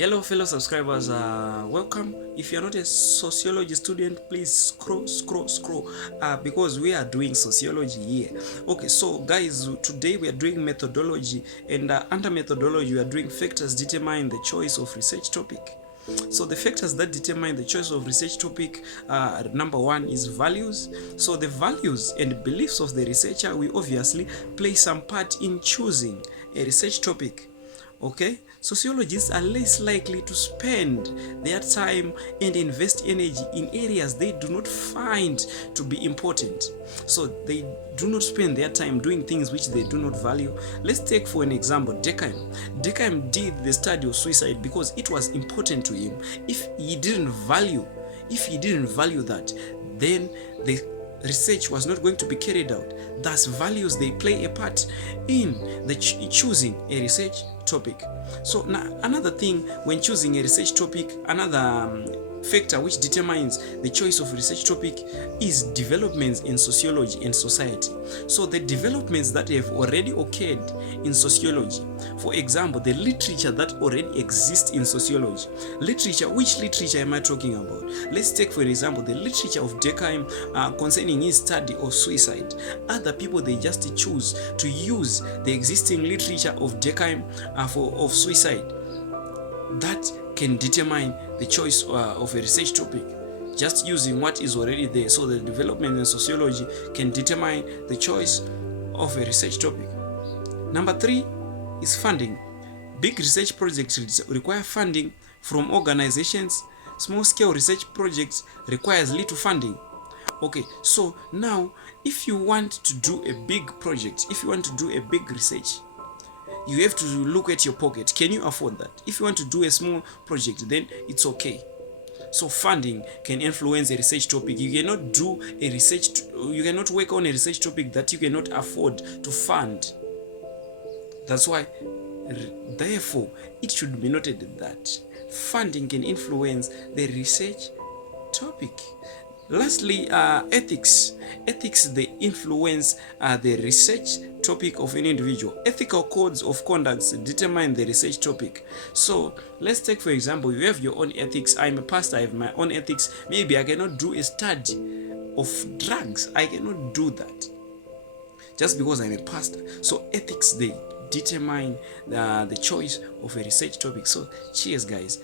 Hello fellow subscribers, welcome. If you're not a sociology student, please scroll because we are doing sociology here. Okay, so guys, today we are doing methodology, and under methodology we are doing factors determine the choice of research topic. So the factors that determine the choice of research topic, number one is values. So the values and beliefs of the researcher will obviously play some part in choosing a research topic. Okay, sociologists are less likely to spend their time and invest energy in areas they do not find to be important. So they do not spend their time doing things which they do not value. Let's take for an example Durkheim. Durkheim did the study of suicide because it was important to him. If he didn't value that, then the research was not going to be carried out. Thus, values, they play a part in the choosing a research topic. So now, another thing when choosing a research topic, another factor which determines the choice of research topic is developments in sociology and society. So the developments that have already occurred in sociology, for example, the literature that already exists in sociology. Which literature am I talking about? Let's take for example the literature of Durkheim concerning his study of suicide. Other people, they just choose to use the existing literature of Durkheim of suicide. That can determine the choice of a research topic, just using what is already there. So the development in sociology can determine the choice of a research topic. Number three is funding. Big research projects require funding from organizations. Small scale research projects requires little funding. Okay, so now if you want to do a big project, if you want to do a big research, you have to look at your pocket. Can you afford that? If you want to do a small project, then it's okay. So funding can influence a research topic. You cannot work on a research topic that you cannot afford to fund. That's why, therefore, it should be noted that funding can influence the research topic. Lastly, ethics. Ethics, they influence the research topic of an individual. Ethical codes of conduct determine the research topic. So let's take for example, you have your own ethics. I'm a pastor, I have my own ethics. Maybe I cannot do a study of drugs. I cannot do that just because I'm a pastor. So ethics, they determine the choice of a research topic. So cheers guys.